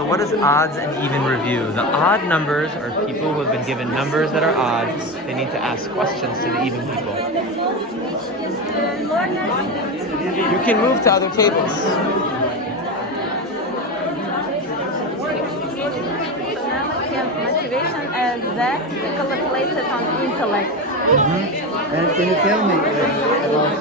So what is odds and even review? The odd numbers are people who have been given numbers that are odd. They need to ask questions to the even people. You can move to other tables. Motivation as that places on intellect. And can you tell me about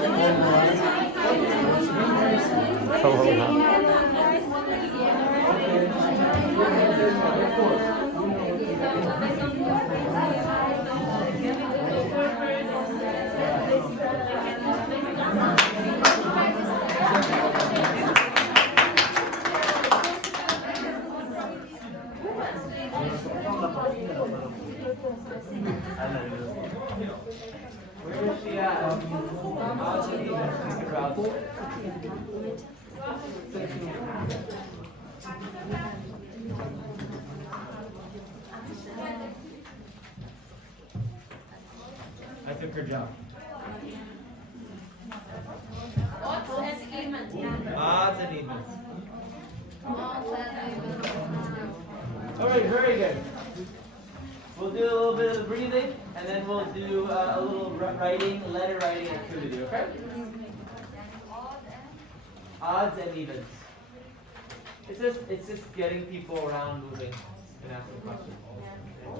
Where is she at? I took her job. Odds and evens. Odds and evens. Alright, very good. We'll do a little bit of breathing, and then we'll do a little letter writing activity, okay? Odds and evens. It's just getting people around moving and asking questions.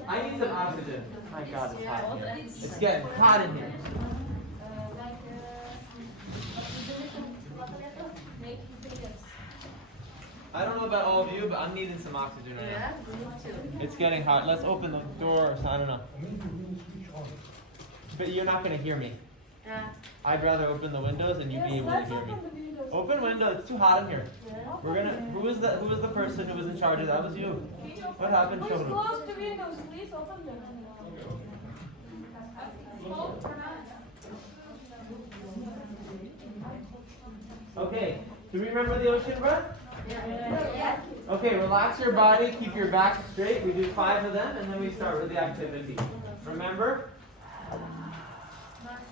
I need some oxygen. My God, it's hot in here. It's getting hot in here. I don't know about all of you, but I'm needing some oxygen right now. It's getting hot. Let's open the door. I don't know. But you're not going to hear me. I'd rather open the windows and you be able to hear me. Open window. It's too hot in here. We're gonna. Who was the person who was in charge of that? Was you. What happened? Please close the windows. Please open them. Okay. Do we remember the ocean breath? Yes. Okay, relax your body, keep your back straight. We do 5 of them, and then we start with the activity. Remember?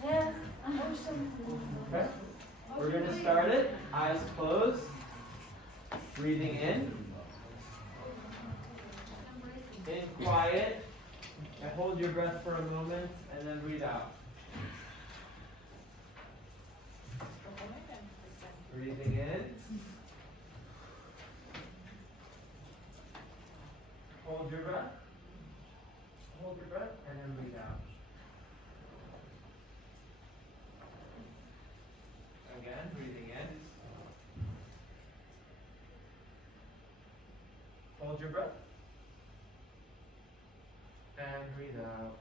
Yes. Okay. We're going to start it. Eyes closed. Breathing in. In quiet. And hold your breath for a moment, and then breathe out. Breathing in. Hold your breath. Hold your breath, and then breathe out. Again, breathing in. Hold your breath. And breathe out.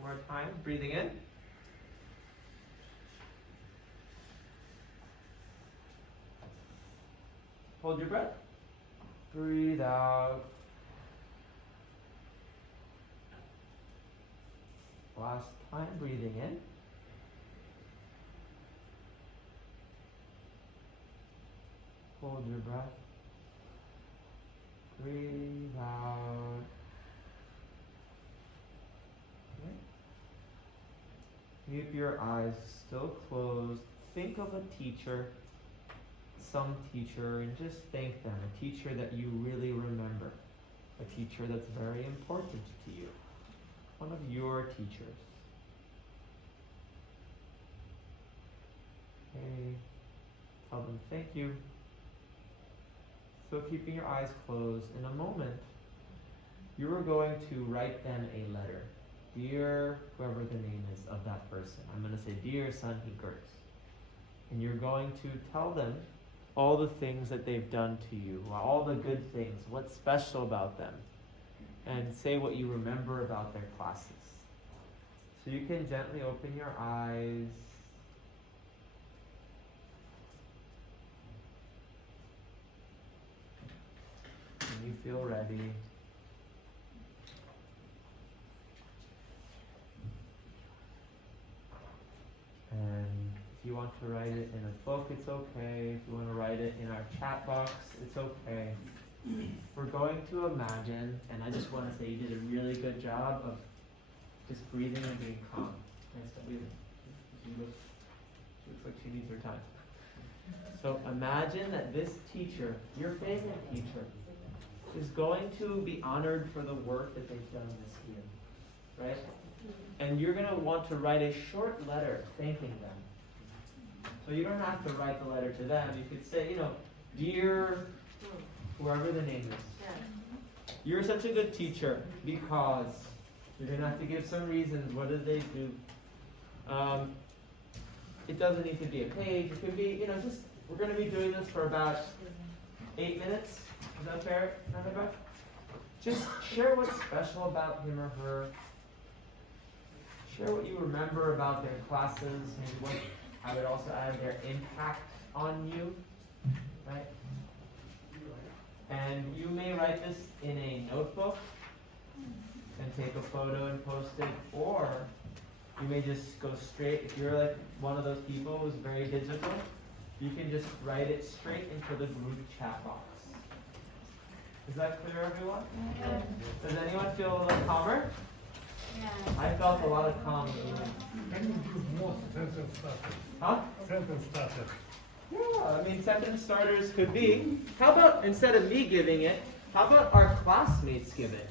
One more time, breathing in. Hold your breath. Breathe out. Last time, breathing in. Hold your breath. Breathe out. Okay. Keep your eyes still closed. Think of a teacher, some teacher, and just thank them. A teacher that you really remember. A teacher that's very important to you. One of your teachers. Okay. Tell them thank you. So keeping your eyes closed, in a moment, you are going to write them a letter. Dear whoever the name is of that person. I'm going to say, Dear Son Hinkers. And you're going to tell them all the things that they've done to you, all the good things, what's special about them, and say what you remember about their classes. So you can gently open your eyes. When you feel ready. And if you want to write it in a book, it's okay. If you want to write it in our chat box, it's okay. We're going to imagine, and I just want to say you did a really good job of just breathing and being calm. Can I stop breathing? She looks like she needs her time. So imagine that this teacher, your favorite teacher, is going to be honored for the work that they've done this year, right? And you're going to want to write a short letter thanking them. So you don't have to write the letter to them. You could say, dear, whoever the name is, you're such a good teacher because you're going to have to give some reasons. What did they do? It doesn't need to be a page. It could be, just, we're going to be doing this for about 8 minutes. Is that fair, Annabelle? Just share what's special about him or her. Share what you remember about their classes, maybe what I would also add their impact on you, right? And you may write this in a notebook and take a photo and post it, or you may just go straight, if you're like one of those people who's very digital, you can just write it straight into the group chat box. Is that clear, everyone? Yeah. Does anyone feel a little calmer? Yeah. I felt a lot of calm. Can you use more sentence starters? Huh? Sentence starters. Yeah, sentence starters could be, how about, instead of me giving it, how about our classmates give it?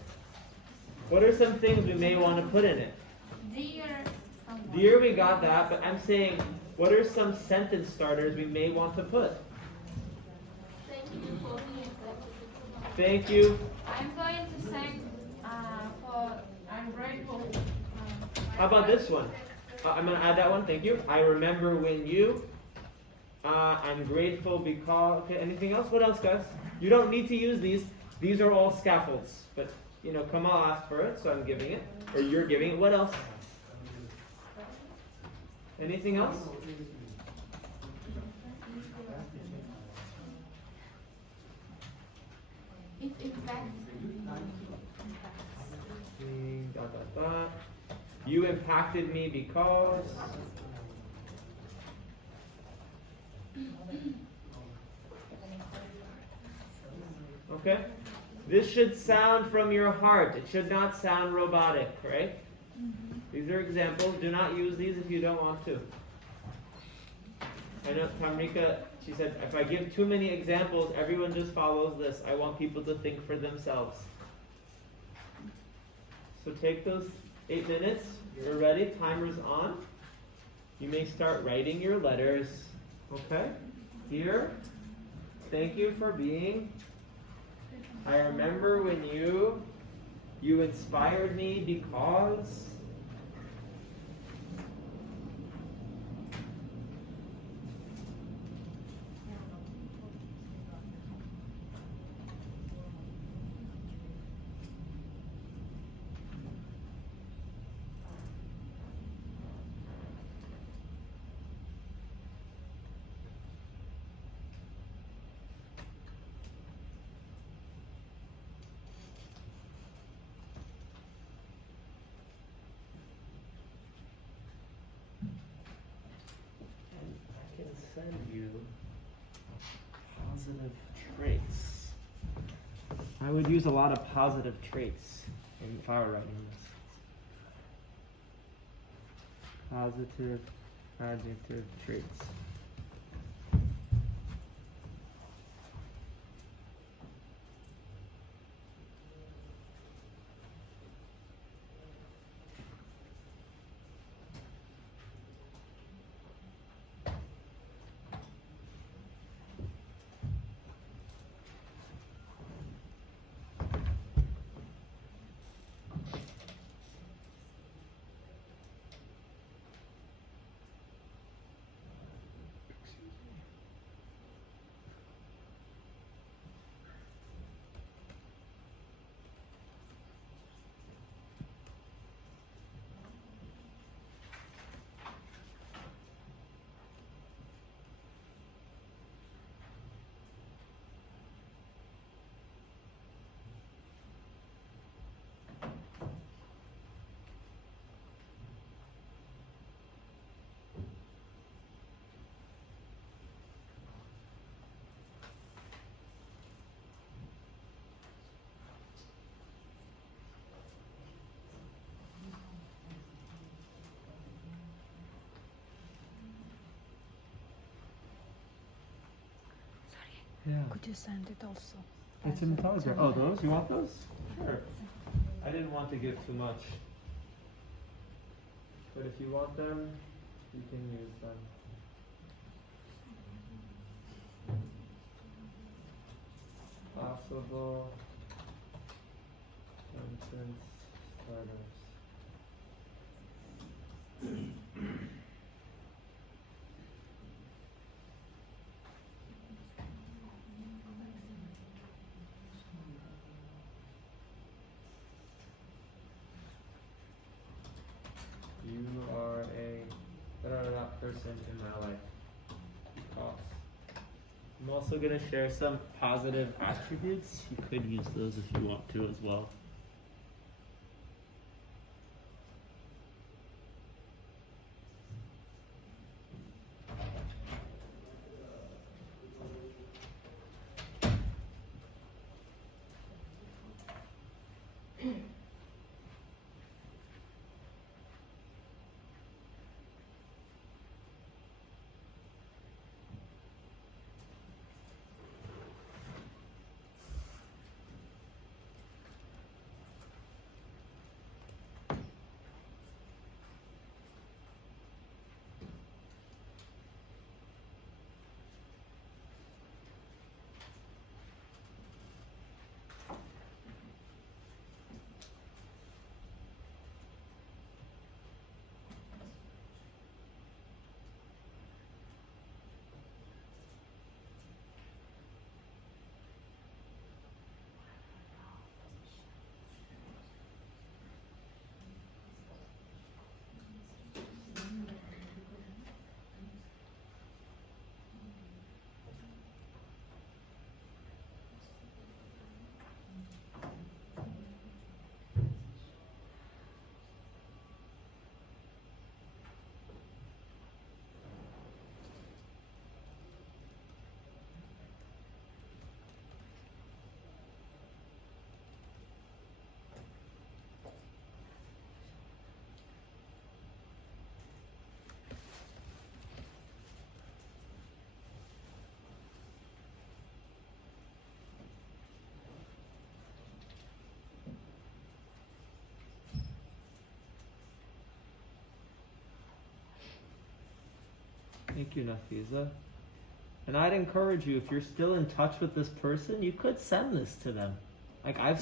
What are some things we may want to put in it? Dear someone. Dear, we got that, but I'm saying, what are some sentence starters we may want to put? Thank you for being accepted. Thank you. I'm going to thank I'm grateful. How about this one? I'm going to add that one, thank you. I remember when you. I'm grateful because. Okay, anything else? What else, guys? You don't need to use these. These are all scaffolds. But, Kamal asked for it, so I'm giving it. Or you're giving it. What else? Anything else? It impacts. You impacted me because. Okay? This should sound from your heart. It should not sound robotic, right? These are examples. Do not use these if you don't want to. I know Tamrika, she said, if I give too many examples, everyone just follows this. I want people to think for themselves. So take those 8 minutes. You're ready. Timer's on. You may start writing your letters. Okay? Dear, thank you for being. I remember when you inspired me because. Send you positive traits. I would use a lot of positive traits if I were writing this. Positive adjective traits. Yeah. Could you send it also? It's in the Telegram. Oh, those? You want those? Sure. I didn't want to give too much. But if you want them, you can use them. Possible sentence starters. You are a person in my life. Because I'm also going to share some positive attributes. You could use those if you want to as well. Thank you, Nafiza. And I'd encourage you, if you're still in touch with this person, you could send this to them. Like I'm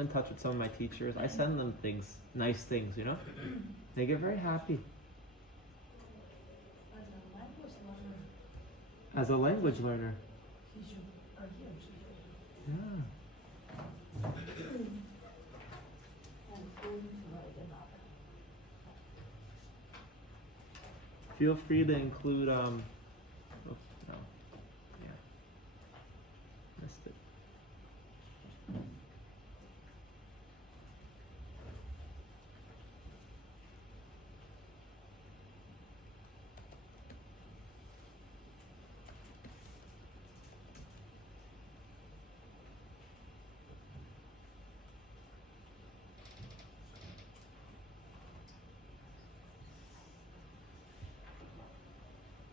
in touch with some of my teachers. I send them things, nice things, you know? They get very happy. As a language learner. Yeah. Feel free to include, oh, no. Yeah. Missed it.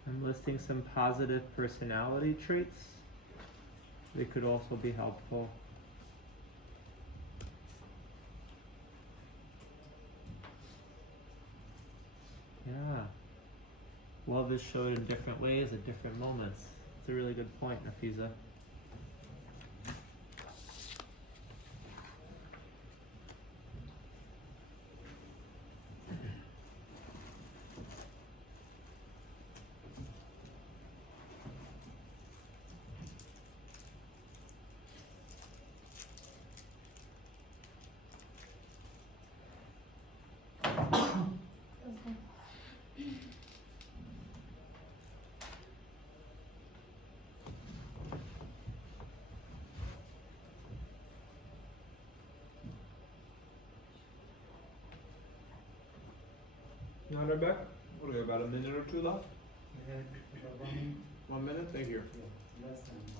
I'm listing some positive personality traits. They could also be helpful. Yeah. Love is showed in different ways at different moments. It's a really good point, Nafiza. You want her back? What do we have, about a minute or two left? 1 minute? Thank you. Less than 1 minute.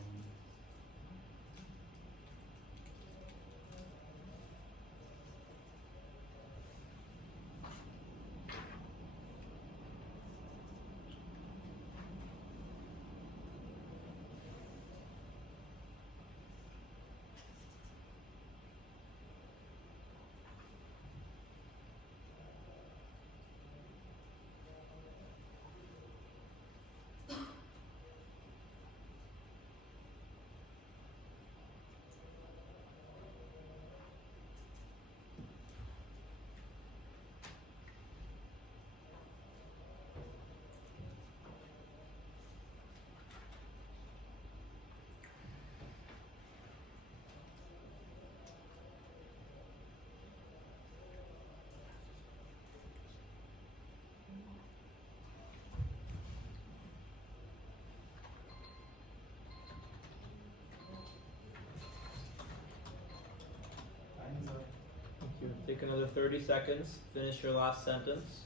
another 30 seconds. Finish your last sentence.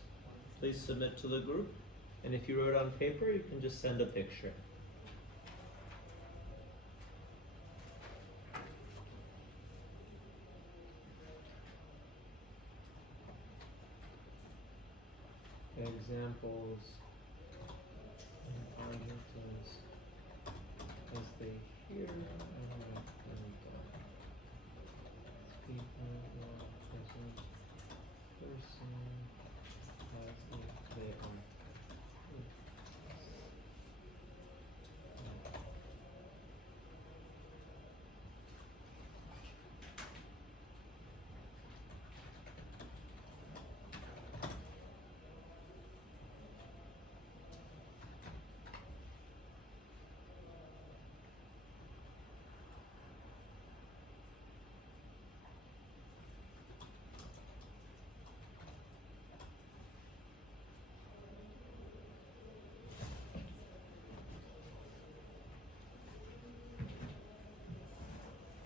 Please submit to the group. And if you wrote on paper, you can just send a picture. Examples and adjectives as they hear and speak present person as if they are.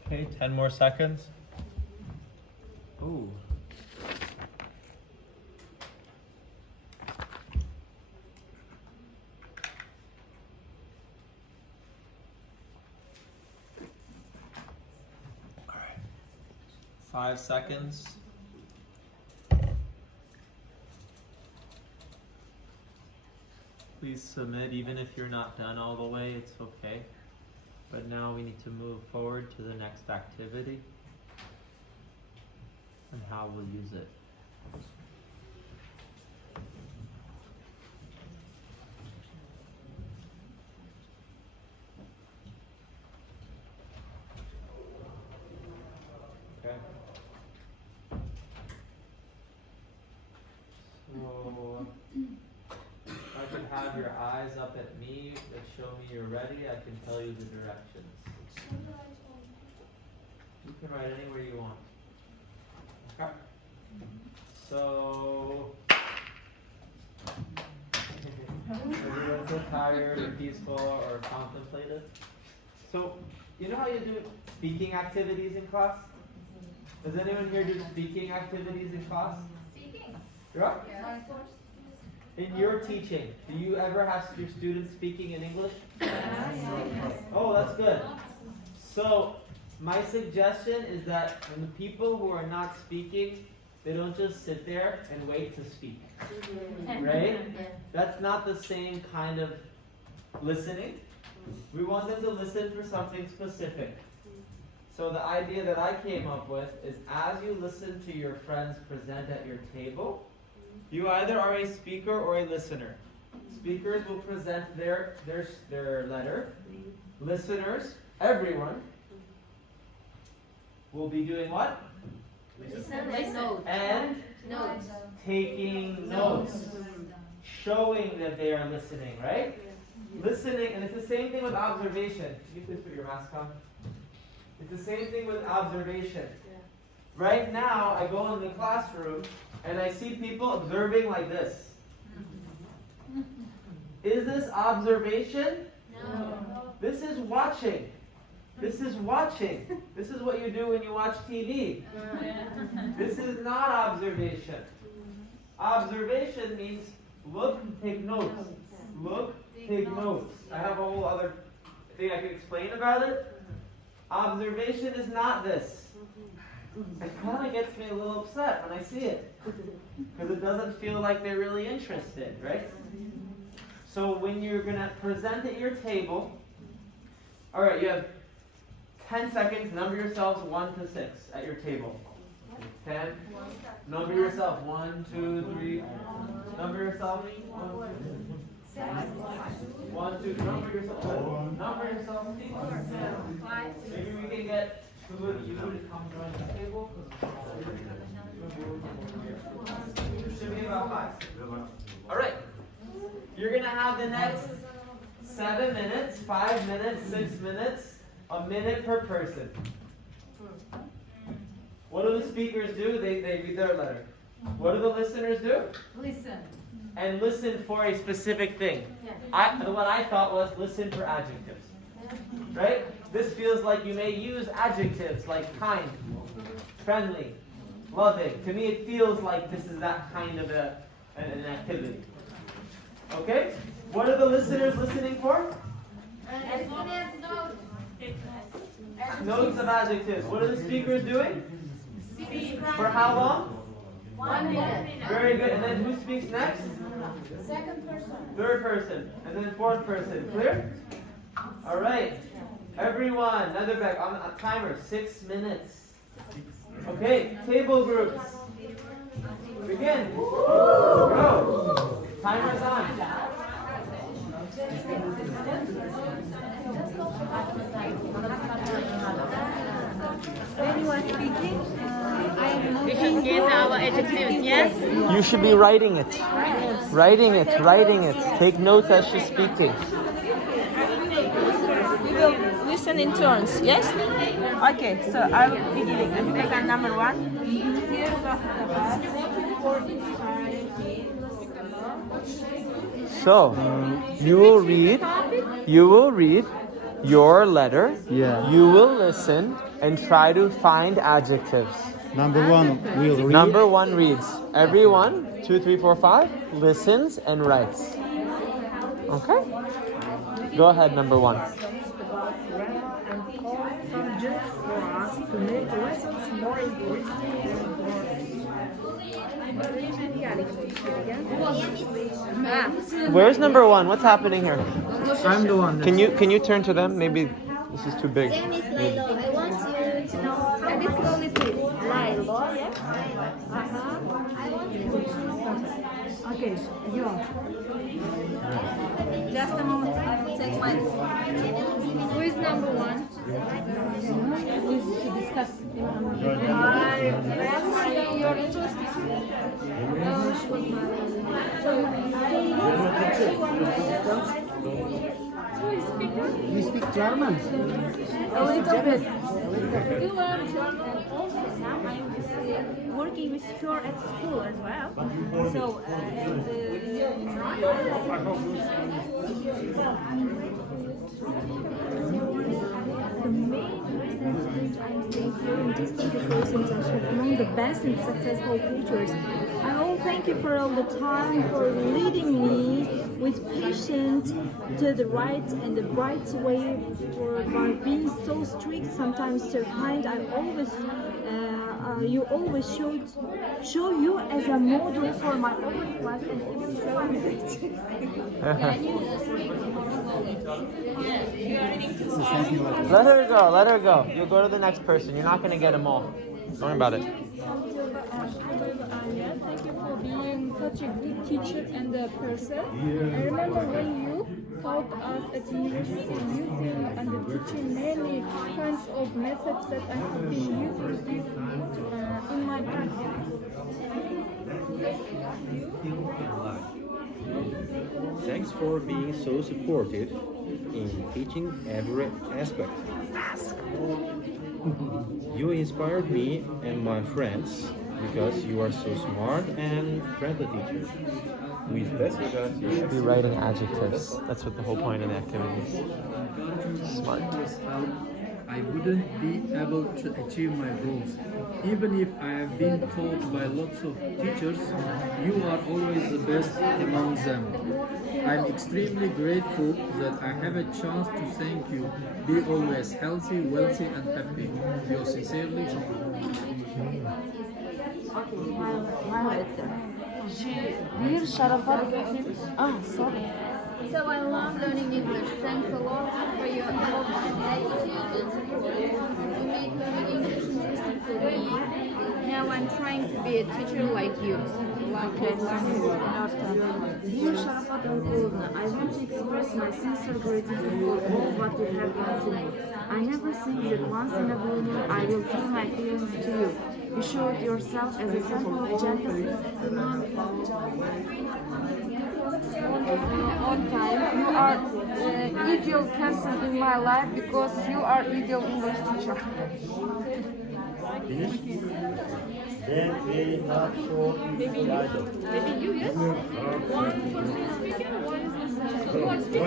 Okay, 10 more seconds. Ooh. All right. 5 seconds. Please submit, even if you're not done all the way, it's okay. But now we need to move forward to the next activity and how we'll use it. Okay. So I can have your eyes up at me that show me you're ready. I can tell you the directions. You can write anywhere you want. Okay. So everyone's so tired or peaceful or contemplative. So you know how you do speaking activities in class? Does anyone here do speaking activities in class? Speaking? Yeah? Yeah. In your teaching, do you ever have your students speaking in English? Yes. Oh, that's good. So, my suggestion is that when the people who are not speaking, they don't just sit there and wait to speak. Right? That's not the same kind of listening. We want them to listen for something specific. So the idea that I came up with is as you listen to your friends present at your table, you either are a speaker or a listener. Speakers will present their letter. Listeners, everyone, will be doing what? And taking notes. Showing that they are listening, right? Listening, and it's the same thing with observation. Can you please put your mask on? It's the same thing with observation. Right now, I go in the classroom and I see people observing like this. Is this observation? No. This is watching. This is watching. This is what you do when you watch TV. This is not observation. Observation means look, take notes. Look, take notes. I have a whole other thing I can explain about it. Observation is not this. It kind of gets me a little upset when I see it. Because it doesn't feel like they're really interested, right? So when you're going to present at your table, alright, you have 10 seconds, number yourselves 1 to 6 at your table. 10. Number yourself 1, 2, 3. Number yourself 1, 2. Number yourself. Number yourself. Maybe we can get two of you to come join the table. Should be about 5. Alright. You're going to have the next 7 minutes, 5 minutes, 6 minutes, a minute per person. What do the speakers do? They read their letter. What do the listeners do? Listen. And listen for a specific thing. What I thought was listen for adjectives. Right? This feels like you may use adjectives like kind, friendly, loving. To me, it feels like this is that kind of an activity. Okay? What are the listeners listening for? Notes of adjectives. What are the speakers doing? For how long? 1 minute. Very good. And then who speaks next? Second person. Third person. And then fourth person. Clear? All right. Everyone, another back on a timer. 6 minutes. Okay. Table groups. Begin. Go. Timer's on. When you are speaking, I am We can guess our adjectives, yes? You should be writing it. Writing it. Writing it. Take notes as she's speaking. We will listen in turns, yes? Okay, so I will be beginning. And because I'm number 1. So, you will read your letter. Yeah. You will listen and try to find adjectives. Number 1 will read. Number 1 reads. Everyone, 2, 3, 4, 5, listens and writes. Okay? Go ahead, number 1. Where's number 1? What's happening here? I'm the one. Can you turn to them? Maybe this is too big. I want you to know. A bit slowly, please. Lilo, yes? I want you to know. Okay, you. Just a moment. I will take mine. Who is number 1? We should discuss. Your interest. You speak German? A little bit. You learn German also. Now I'm working with her at school as well. So, the main reasons which I'm staying here in this education session among the best and successful teachers. I all thank you for all the time, for leading me with patience to the right and the right way, for by being so strict, sometimes so kind. I always, you always show you as a model for my own class and even Let her go. Let her go. You'll go to the next person. You're not going to get them all. Don't worry about it. Thank you for being such a good teacher and a person. I remember when you taught us at university using and teaching many kinds of methods that I have been using in my practice. Thanks for being so supportive in teaching every aspect. You inspired me and my friends because you are so smart and friendly teacher. With best regards, you should Be writing adjectives. That's what the whole point of the activity is. Smart. I wouldn't be able to achieve my goals. Even if I have been taught by lots of teachers, you are always the best among them. I'm extremely grateful that I have a chance to thank you. Be always healthy, wealthy, and happy. Yours sincerely, Dear Sharafat. Sorry. So I love learning English. Thanks a lot for your help and attitude and support. You made learning English more simple for me. Now I'm trying to be a teacher like you. Okay, Dear Sharafat and Kulna, I want to express my sincere gratitude for all what you have done to me. I never think that once in a blue moon I will tell my feelings to you. You showed yourself as a simple, gentle, on time. You are ideal person in my life because you are ideal English teacher. Then we have short Maybe you, yes? One person is speaking, one is listening.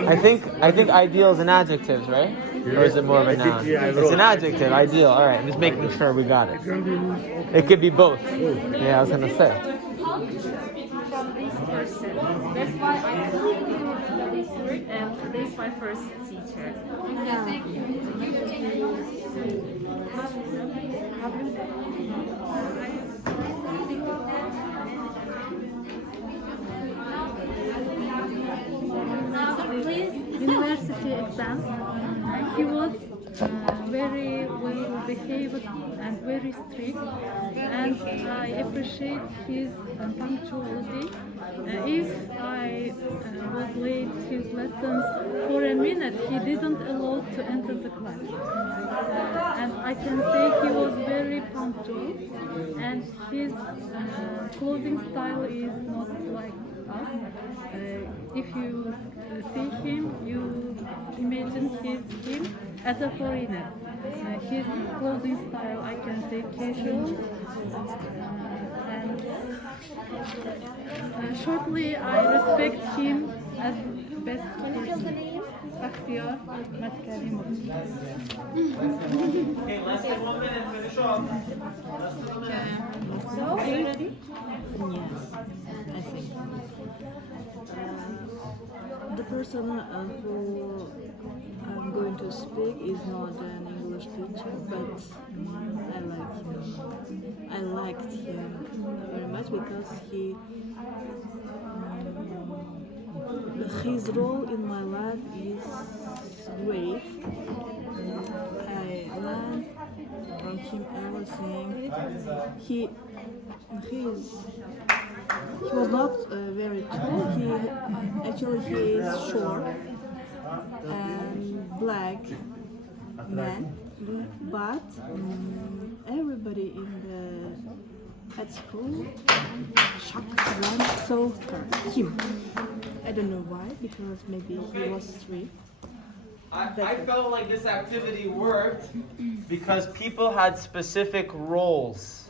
I think ideal is an adjective, right? Or is it more of a noun? It's an adjective, ideal. All right, I'm just making sure we got it. It could be both. Yeah, I was gonna say. From this person. That's why I told you that this word and this is my first teacher. University exams. He was very well behaved and very strict, and I appreciate his punctuality. If I was late his lessons for a minute, he didn't allow to enter the class. And I can say he was very punctual, and his clothing style is not like us. If you see him, you imagine him as a foreigner. His clothing style, I can say, casual. And shortly, I respect him as the best person. Bakhtiar Matkarimov. Okay, less than 1 minute, finish off. So, are you ready? Yes, I think. The person who I'm going to speak is not an English teacher, but I liked him very much because his role in my life is great. I learned from him everything. He was not very tall. He is short and black man, but everybody at school shocked when saw him. I don't know why, because maybe he was strict. I felt like this activity worked because people had specific roles.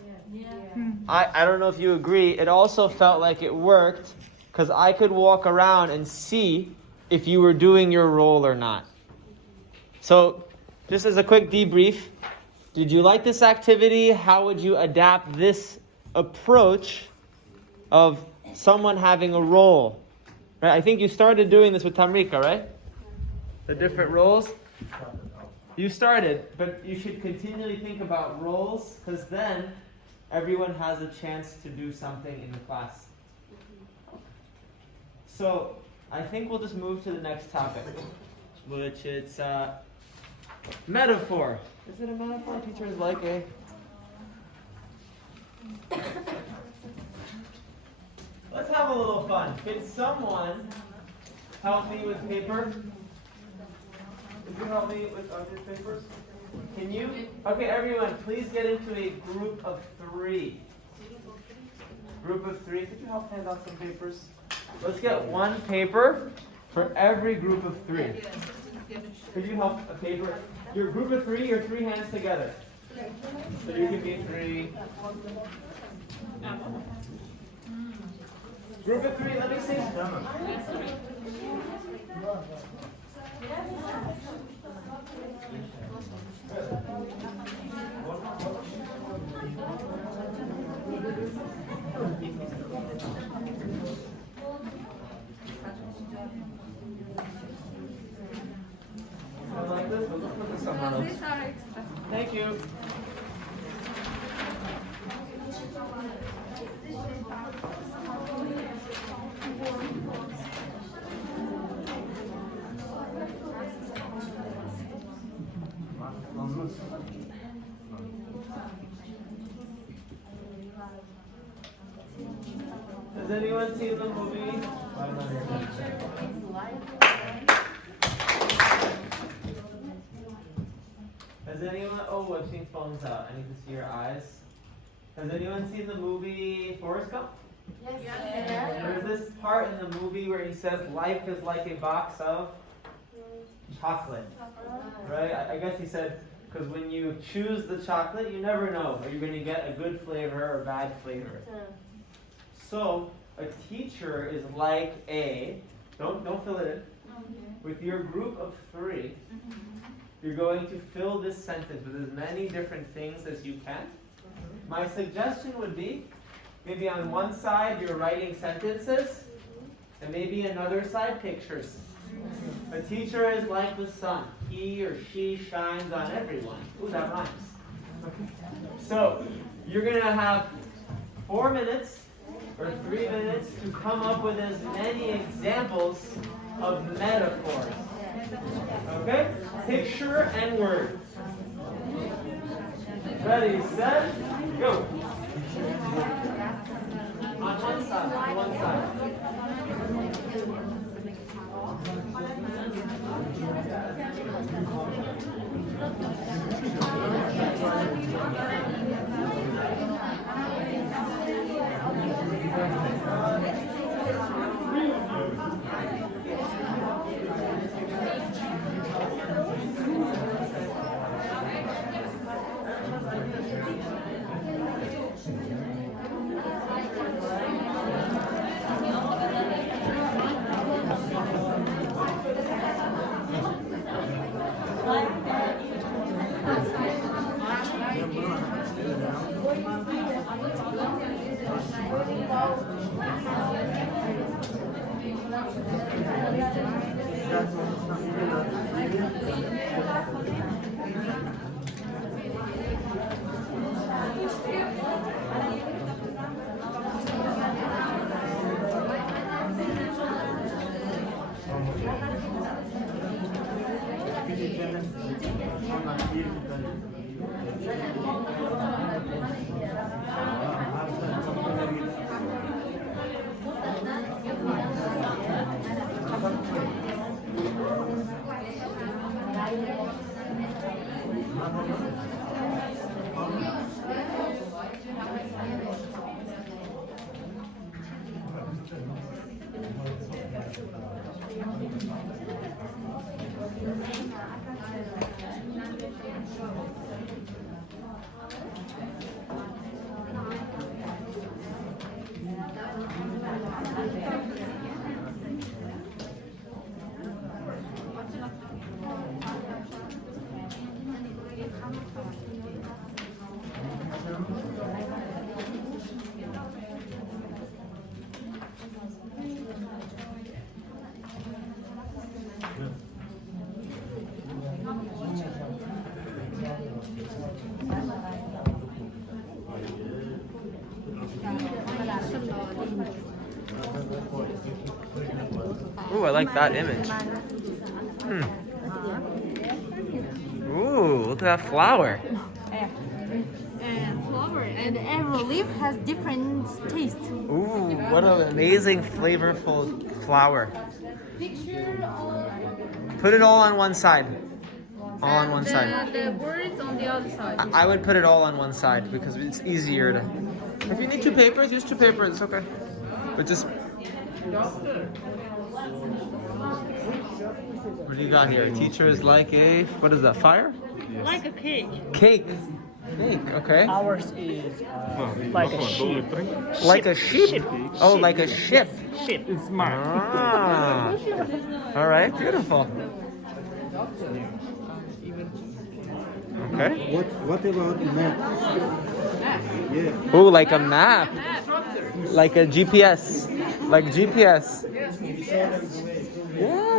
I don't know if you agree. It also felt like it worked because I could walk around and see if you were doing your role or not. So, just as a quick debrief, did you like this activity? How would you adapt this approach of someone having a role? Right? I think you started doing this with Tamrika, right? The different roles. You started, but you should continually think about roles, because then everyone has a chance to do something in the class. So, I think we'll just move to the next topic, which is metaphor. Is it a metaphor? Teachers like a... Let's have a little fun. Can someone help me with paper? Could you help me with these papers? Can you? Okay, everyone, please get into a group of 3. Group of 3. Could you help hand out some papers? Let's get one paper for every group of 3. Could you help a paper? Your group of 3, your 3 hands together. So you can be 3. Group of 3, let me see. Like this? We'll put this somewhere else. Thank you. Has anyone seen the movie? Has anyone? Oh, I've seen phones out. I need to see your eyes. Has anyone seen the movie Forrest Gump? Yes. There's this part in the movie where he says life is like a box of chocolate. Right? I guess he said, because when you choose the chocolate, you never know. Are you going to get a good flavor or bad flavor? So, a teacher is like a Don't fill it in. With your group of 3, you're going to fill this sentence with as many different things as you can. My suggestion would be, maybe on one side you're writing sentences, and maybe another side pictures. A teacher is like the sun. He or she shines on everyone. Ooh, that rhymes. So, you're going to have 4 minutes or 3 minutes to come up with as many examples of metaphors. Okay? Picture and word. Ready, set, go. On one side, on one side. Ooh, I like that image. Ooh, look at that flower. And flower, and every leaf has different taste. Ooh, what an amazing flavorful flower. Picture all. Put it all on one side. All on one side. The words on the other side. I would put it all on one side because it's easier to... If you need 2 papers, use 2 papers, it's okay. But just... What do you got here? Teacher is like a... What is that, fire? Like a cake. Cake. Cake, okay. Ours is like a sheep. Like a sheep? Ship. Oh, like a ship. Ship is smart. Ah. All right, beautiful. Okay. What about map? Yeah. Ooh, like a map. Like a GPS. Like GPS. Yeah.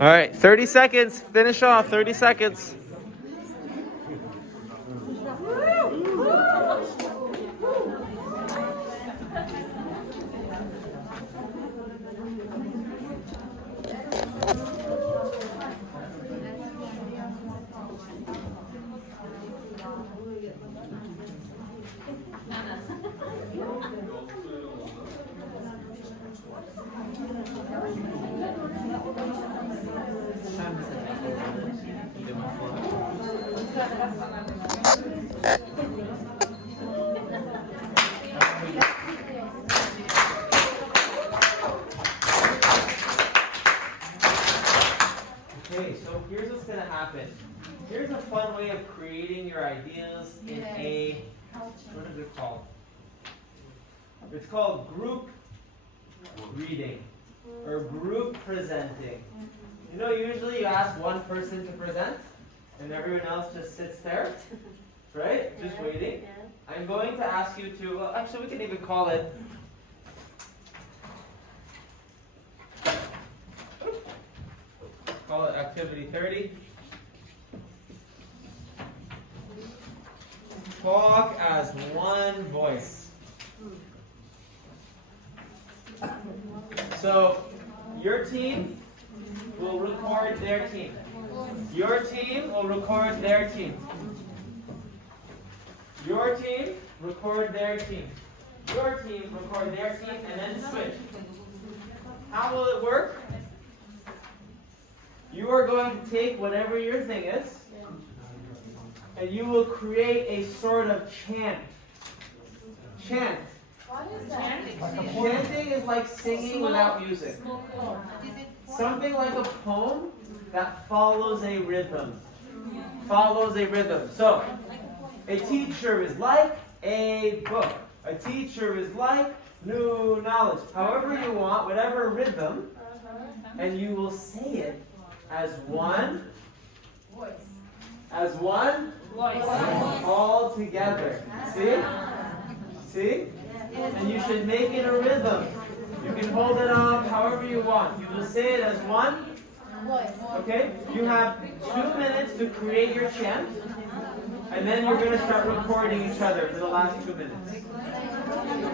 All right, 30 seconds. Finish off, 30 seconds. Okay, so here's what's going to happen. Here's a fun way of creating your ideas in a What is it called? It's called group reading or group presenting. You know, usually you ask one person to present and everyone else just sits there, right? Just waiting. I'm going to ask you to, well, actually we can even call it activity 30. Talk as one voice. So your team will record their team. Your team will record their team. Your team record their team. Your team record their team and then switch. How will it work? You are going to take whatever your thing is and you will create a sort of chant. Chant. What is that? Chanting is like singing without music. Something like a poem that follows a rhythm. Follows a rhythm. So, a teacher is like a book. A teacher is like new knowledge. However you want, whatever rhythm, and you will say it as one voice. As one voice. All together. See? See? And you should make it a rhythm. You can hold it up however you want. You will say it as one voice. Okay? You have 2 minutes to create your chant. And then you're going to start recording each other for the last 2 minutes.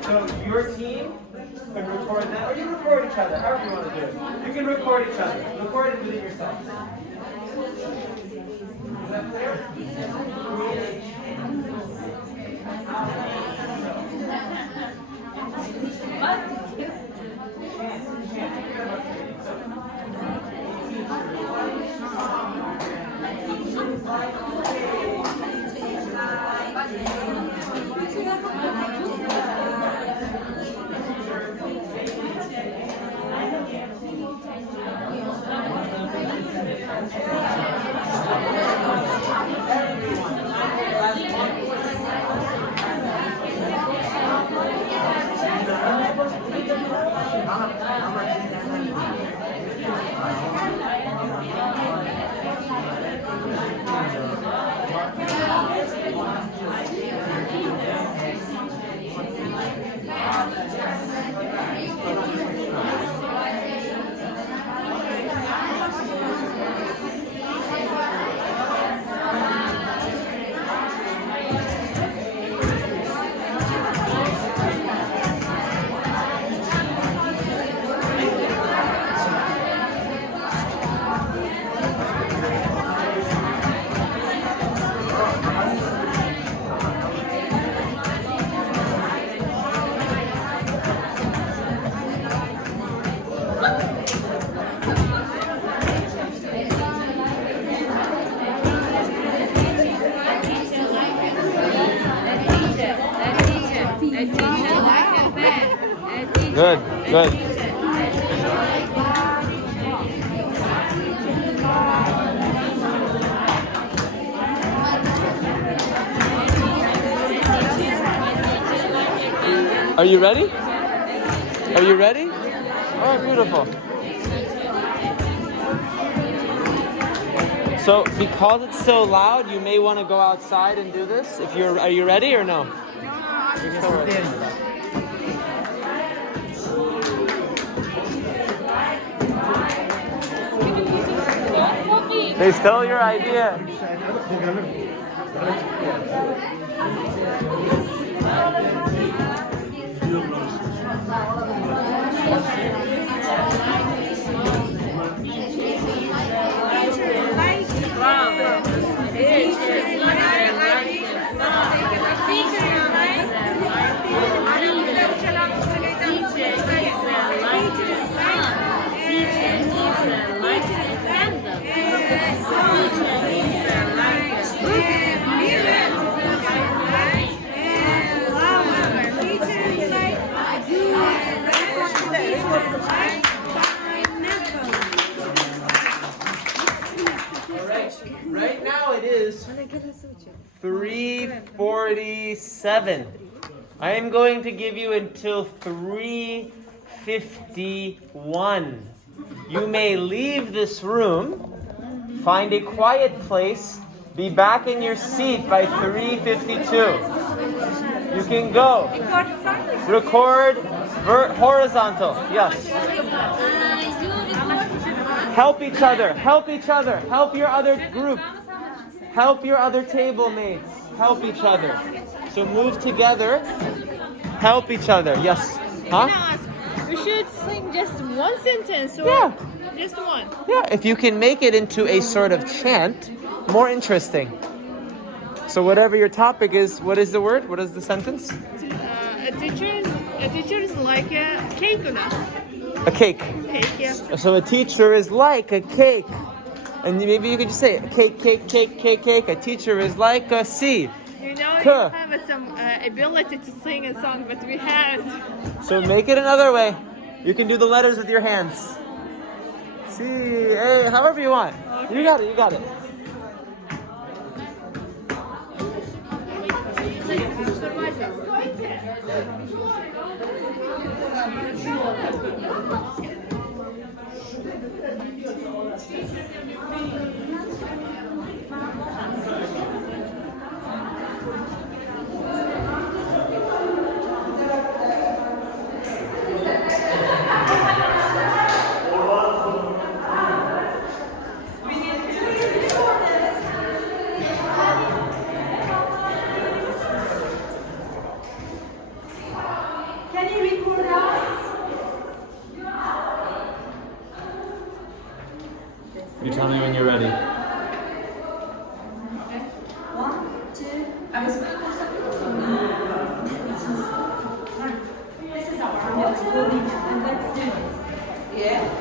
So your team can record that, or you record each other, however you want to do it. You can record each other. Record it within yourself. Is that clear? Good, good. Are you ready? Are you ready? Oh, beautiful. So, because it's so loud, you may want to go outside and do this. Are you ready or no? They stole your idea. Right now it is 3:47. I am going to give you until 3:51. You may leave this room, find a quiet place, be back in your seat by 3:52. You can go. Record horizontal. Yes. Help each other. Help each other. Help your other group. Help your other table mates. Help each other. So move together. Help each other. Yes. Huh? We should sing just one sentence or Yeah. just one. Yeah, if you can make it into a sort of chant, more interesting. So whatever your topic is, what is the word? What is the sentence? A teacher is like a cake on us. A cake. Cake, yeah. So a teacher is like a cake. And maybe you could just say it. Cake, cake, cake, cake, cake. A teacher is like a seed. You know, K. you have some ability to sing a song, but we haven't. So make it another way. You can do the letters with your hands. C, A, however you want. You got it, you got it. You tell me when you're ready. 1, 2. This is our recording and let's do this. Yeah.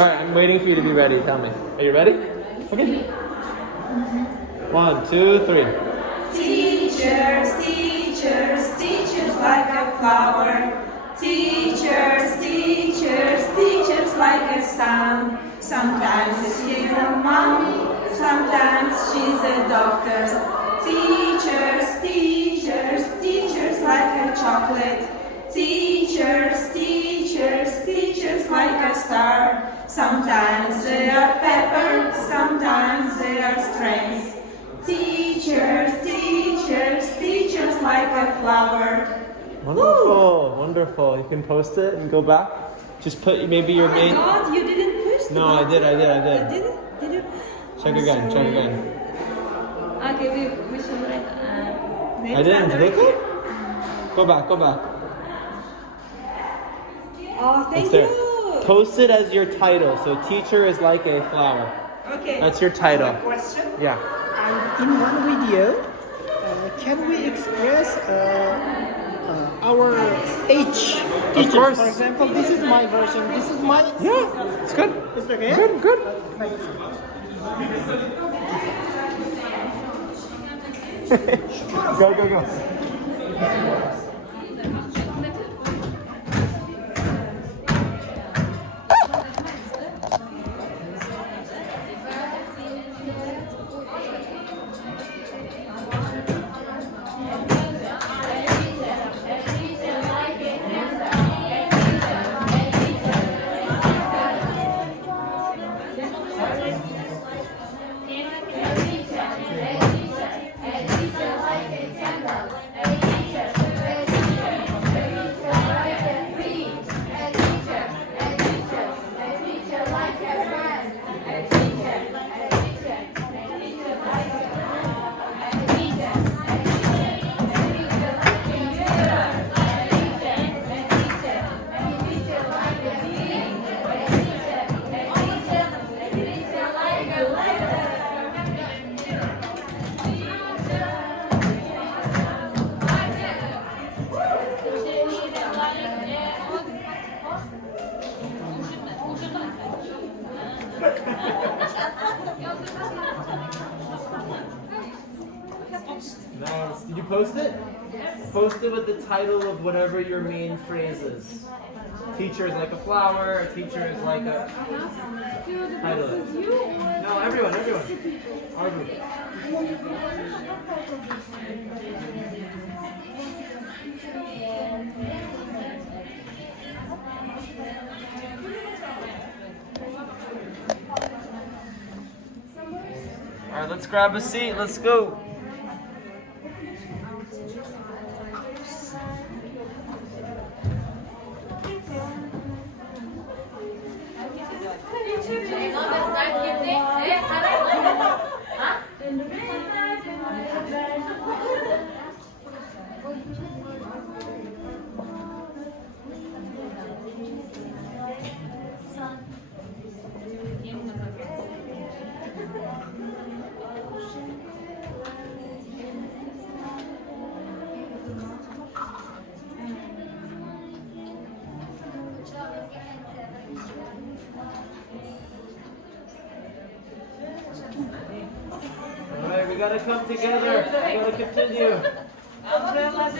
Alright, I'm waiting for you to be ready. Tell me. Are you ready? Okay. 1, 2, 3. Teachers, teachers, teachers like a flower. Teachers, teachers, teachers like a sun. Sometimes she's a mom, sometimes she's a doctor. Teachers, teachers, teachers like a chocolate. Teachers, teachers, teachers like a star. Sometimes they are pepper, sometimes they are strings. Teachers, teachers, teachers like a flower. Wonderful, wonderful. You can post it and go back. Just put maybe your main. God, you didn't post it. No, I did. Did you? Check again, check again. Okay, we should write. I didn't click it? Go back, go back. Oh, thank It's there. you. Post it as your title. So teacher is like a flower. Okay. That's your title. Question. Yeah. In one video, can we express our age? Of course. For example, this is my version. This is my. Yeah, it's good. It's okay. Good, good. Go, go, go. Nice. Did you post it? Yes. Post it with the title of whatever your main phrase is. Teacher is like a flower. A teacher is like a. Title it. No, everyone. Our group. All right, let's grab a seat. Let's go. Alright, we gotta come together. We gotta continue. Umbrella